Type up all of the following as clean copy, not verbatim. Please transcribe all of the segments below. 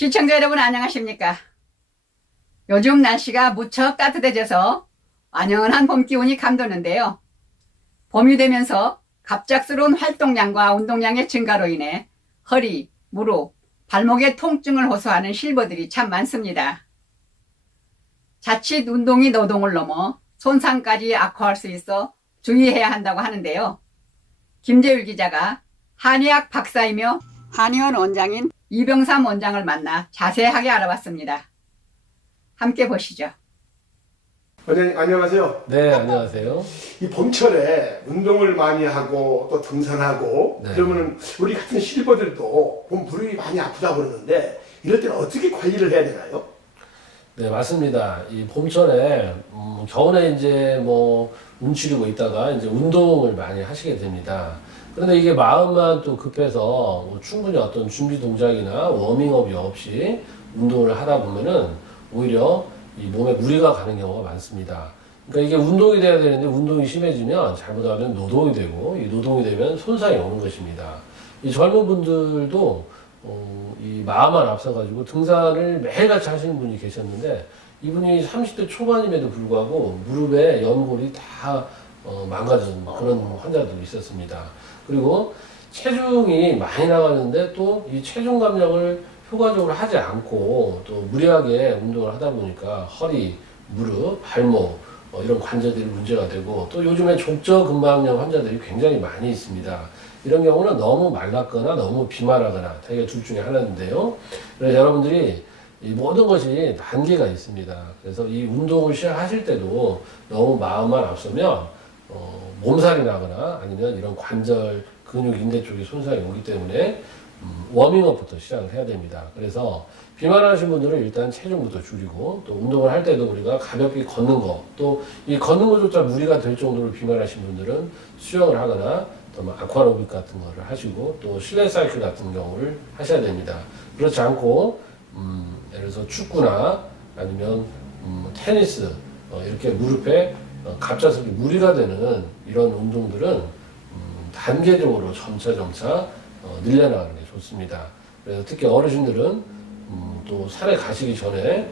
시청자 여러분 안녕하십니까? 요즘 날씨가 무척 따뜻해져서 완연한 봄 기운이 감도는데요. 봄이 되면서 갑작스러운 활동량과 운동량의 증가로 인해 허리, 무릎, 발목의 통증을 호소하는 실버들이 참 많습니다. 자칫 운동이 노동을 넘어 손상까지 악화할 수 있어 주의해야 한다고 하는데요. 김재율 기자가 한의학 박사이며 한의원 원장인 이병삼 원장을 만나 자세하게 알아봤습니다. 함께 보시죠. 원장님 안녕하세요. 네, 안녕하세요. 이 봄철에 운동을 많이 하고 또 등산하고 네. 그러면은 우리 같은 실버들도 봄 무릎이 많이 아프다고 그러는데 이럴 때는 어떻게 관리를 해야 되나요? 네, 맞습니다. 이 봄철에 겨울에 이제 뭐 움츠리고 있다가 이제 운동을 많이 하시게 됩니다. 그런데 이게 마음만 또 급해서 뭐 충분히 어떤 준비 동작이나 워밍업이 없이 운동을 하다 보면은 오히려 이 몸에 무리가 가는 경우가 많습니다. 그러니까 이게 운동이 돼야 되는데 운동이 심해지면 잘못하면 노동이 되고 이 노동이 되면 손상이 오는 것입니다. 이 젊은 분들도 이 마음만 앞서가지고 등산을 매일같이 하시는 분이 계셨는데 이분이 30대 초반임에도 불구하고 무릎에 연골이 다 망가진 그런 환자들이 있었습니다. 그리고 체중이 많이 나가는데 또 이 체중 감량을 효과적으로 하지 않고 또 무리하게 운동을 하다 보니까 허리, 무릎, 발목 이런 관절들이 문제가 되고 또 요즘에 족저근막염 환자들이 굉장히 많이 있습니다. 이런 경우는 너무 말랐거나 너무 비만하거나 대개 둘 중에 하나인데요. 그래서 여러분들이 이 모든 것이 단계가 있습니다. 그래서 이 운동을 시작하실 때도 너무 마음만 앞서면 몸살이 나거나 아니면 이런 관절, 근육, 인대 쪽에 손상이 오기 때문에 워밍업부터 시작을 해야 됩니다. 그래서 비만하신 분들은 일단 체중부터 줄이고 또 운동을 할 때도 우리가 가볍게 걷는 거, 또 이 걷는 것조차 무리가 될 정도로 비만하신 분들은 수영을 하거나 또 뭐 아쿠아로빅 같은 거를 하시고 또 실내 사이클 같은 경우를 하셔야 됩니다. 그렇지 않고 예를 들어서 축구나 아니면 테니스 이렇게 무릎에 갑작스럽게 무리가 되는 이런 운동들은 단계적으로 점차 늘려나가는 게 좋습니다. 그래서 특히 어르신들은 또 산에 가시기 전에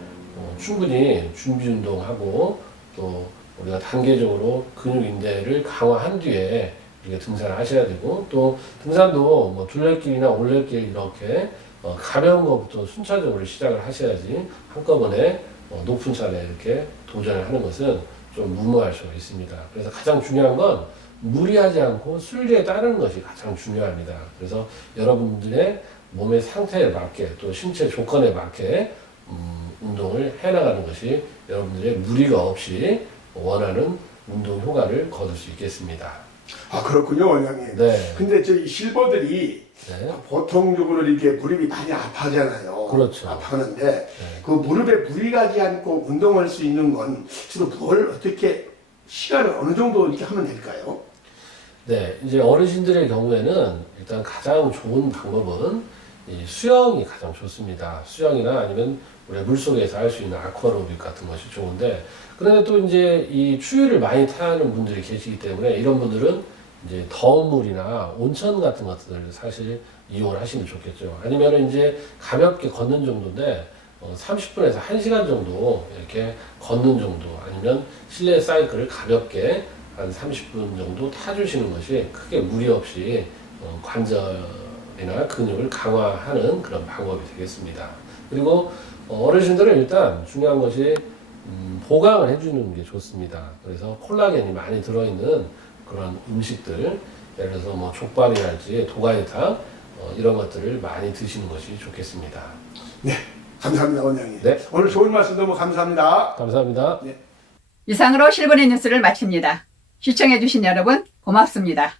충분히 준비 운동하고 또 우리가 단계적으로 근육 인대를 강화한 뒤에 이렇게 등산을 하셔야 되고 또 등산도 뭐 둘레길이나 올레길 이렇게 가벼운 것부터 순차적으로 시작을 하셔야지 한꺼번에 높은 산에 이렇게 도전을 하는 것은 좀 무모할 수가 있습니다. 그래서 가장 중요한 건 무리하지 않고 순리에 따르는 것이 가장 중요합니다. 그래서 여러분들의 몸의 상태에 맞게 또 신체 조건에 맞게 운동을 해나가는 것이 여러분들의 무리가 없이 원하는 운동 효과를 거둘 수 있겠습니다. 아 그렇군요 원장님. 네. 근데 저희 실버들이 네. 보통적으로 이렇게 무릎이 많이 아파하잖아요. 그렇죠. 아파하는데 네. 그 무릎에 무리 가지 않고 운동할 수 있는 건 주로 뭘 어떻게 시간을 어느 정도 이렇게 하면 될까요? 네, 이제 어르신들의 경우에는 일단 가장 좋은 방법은 이 수영이 가장 좋습니다. 수영이나 아니면 우리가 물속에서 할 수 있는 아쿠아로빅 같은 것이 좋은데, 그런데 또 이제 이 추위를 많이 타는 분들이 계시기 때문에 이런 분들은 이제 더운 물이나 온천 같은 것들을 사실 이용을 하시면 좋겠죠. 아니면 이제 가볍게 걷는 정도인데 30분에서 1시간 정도 이렇게 걷는 정도, 아니면 실내 사이클을 가볍게 한 30분 정도 타주시는 것이 크게 무리 없이 관절이나 근육을 강화하는 그런 방법이 되겠습니다. 그리고 어르신들은 일단 중요한 것이 보강을 해주는 게 좋습니다. 그래서 콜라겐이 많이 들어있는 그런 음식들, 예를 들어서 뭐 족발이랄지 도가니탕 이런 것들을 많이 드시는 것이 좋겠습니다. 네, 감사합니다 원장님. 네. 오늘 좋은 말씀 너무 감사합니다. 감사합니다. 네. 이상으로 실버의 뉴스를 마칩니다. 시청해주신 여러분 고맙습니다.